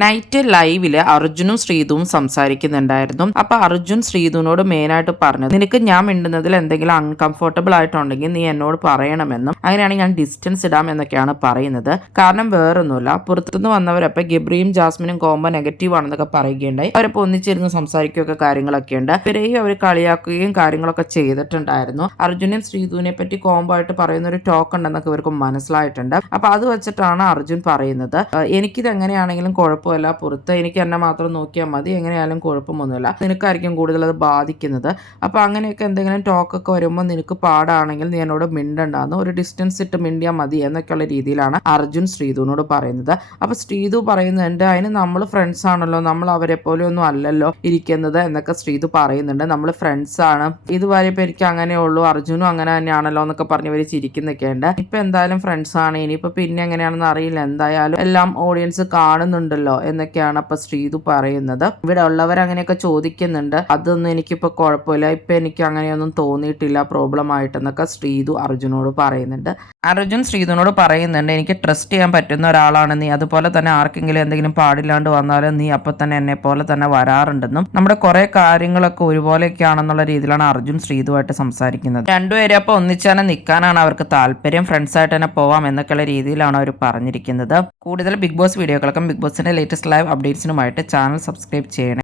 Night ലൈവില് അർജുനും ശ്രീതുവും സംസാരിക്കുന്നുണ്ടായിരുന്നു. അപ്പൊ അർജുൻ ശ്രീതുവിനോട് മെയിനായിട്ട് പറഞ്ഞത്, നിനക്ക് ഞാൻ മിണ്ടുന്നതിൽ എന്തെങ്കിലും അൺകംഫർട്ടബിൾ ആയിട്ടുണ്ടെങ്കിൽ നീ എന്നോട് പറയണമെന്നും അങ്ങനെയാണെങ്കിൽ ഞാൻ ഡിസ്റ്റൻസ് ഇടാം എന്നൊക്കെയാണ് പറയുന്നത്. കാരണം വേറൊന്നുമില്ല, പുറത്തുനിന്ന് വന്നവരപ്പൊ ഗിബ്രിയും ജാസ്മിനും കോംബോ നെഗറ്റീവ് ആണെന്നൊക്കെ പറയുകയുണ്ടായി. അവരപ്പോ ഒന്നിച്ചിരുന്ന് സംസാരിക്കുകയൊക്കെ കാര്യങ്ങളൊക്കെ ഉണ്ട്. ഇവരെയും അവർ കളിയാക്കുകയും കാര്യങ്ങളൊക്കെ ചെയ്തിട്ടുണ്ടായിരുന്നു. അർജുനും ശ്രീതുവിനെ പറ്റി കോംബോ ആയിട്ട് പറയുന്ന ഒരു ടോക്ക് ഉണ്ടെന്നൊക്കെ ഇവർക്ക് മനസ്സിലായിട്ടുണ്ട്. അപ്പൊ അത് വെച്ചിട്ടാണ് അർജുൻ പറയുന്നത്, എനിക്കിത് എങ്ങനെയാണെങ്കിലും കുഴപ്പമില്ല, പുറത്ത് എനിക്ക് എന്നെ മാത്രം നോക്കിയാൽ മതി, എങ്ങനെയായാലും കുഴപ്പമൊന്നുമില്ല, നിനക്കായിരിക്കും കൂടുതൽ അത് ബാധിക്കുന്നത്. അപ്പൊ അങ്ങനെയൊക്കെ എന്തെങ്കിലും ടോക്കൊക്കെ വരുമ്പോൾ നിനക്ക് പാടാണെങ്കിൽ നീ എന്നോട് മിണ്ടണ്ടാന്ന്, ഒരു ഡിസ്റ്റൻസ് ഇട്ട് മിണ്ടിയാൽ മതി എന്നൊക്കെയുള്ള രീതിയിലാണ് അർജുൻ ശ്രീതുവിനോട് പറയുന്നത്. അപ്പൊ ശ്രീതു പറയുന്നുണ്ട്, അതിന് നമ്മൾ ഫ്രണ്ട്സ് ആണല്ലോ, നമ്മൾ അവരെ പോലെ ഒന്നും അല്ലല്ലോ ഇരിക്കുന്നത് എന്നൊക്കെ ശ്രീതു പറയുന്നുണ്ട്. നമ്മൾ ഫ്രണ്ട്സ് ആണ്, ഇതുവരെ ഇപ്പൊ എനിക്ക് അങ്ങനെയുള്ളൂ, അർജുനും അങ്ങനെ തന്നെയാണല്ലോ എന്നൊക്കെ പറഞ്ഞ് ഇവര് ചിരിക്കുന്നൊക്കെ ഉണ്ട്. ഇപ്പൊ എന്തായാലും ഫ്രണ്ട്സ് ആണ്, ഇനിയിപ്പോ പിന്നെ എങ്ങനെയാണെന്ന് അറിയില്ല, എന്തായാലും എല്ലാം ഓഡിയൻസ് കാണുന്നുണ്ടല്ലോ എന്നൊക്കെയാണ് അപ്പൊ ശ്രീതു പറയുന്നത്. ഇവിടെ ഉള്ളവർ അങ്ങനെയൊക്കെ ചോദിക്കുന്നുണ്ട്, അതൊന്നും എനിക്കിപ്പോ കുഴപ്പമില്ല, ഇപ്പൊ എനിക്ക് അങ്ങനെയൊന്നും തോന്നിയിട്ടില്ല പ്രോബ്ലം ആയിട്ടെന്നൊക്കെ ശ്രീതു അർജുനോട് പറയുന്നുണ്ട്. അർജുൻ ശ്രീതുവിനോട് പറയുന്നുണ്ട്, എനിക്ക് ട്രസ്റ്റ് ചെയ്യാൻ പറ്റുന്ന ഒരാളാണ് നീ, അതുപോലെ തന്നെ ആർക്കെങ്കിലും എന്തെങ്കിലും പാടില്ലാണ്ട് വന്നാലും നീ അപ്പൊ തന്നെ എന്നെ പോലെ തന്നെ വരാറുണ്ടെന്നും നമ്മുടെ കുറെ കാര്യങ്ങളൊക്കെ ഒരുപോലെയൊക്കെയാണെന്നുള്ള രീതിയിലാണ് അർജുൻ ശ്രീതുവായിട്ട് സംസാരിക്കുന്നത്. രണ്ടുപേരും അപ്പൊ ഒന്നിച്ചാണ് നിൽക്കാനാണ് അവർക്ക് താല്പര്യം, ഫ്രണ്ട്സ് ആയിട്ട് തന്നെ പോവാം എന്നൊക്കെയുള്ള രീതിയിലാണ് അവർ പറഞ്ഞിരിക്കുന്നത്. കൂടുതൽ ബിഗ് ബോസ് വീഡിയോകൾക്കും ബിഗ് ബോസിന്റെ ലേറ്റസ്റ്റ് ലൈവ് അപ്ഡേറ്റ്സിനുമായിട്ട് ചാനൽ സബ്സ്ക്രൈബ് ചെയ്യണം.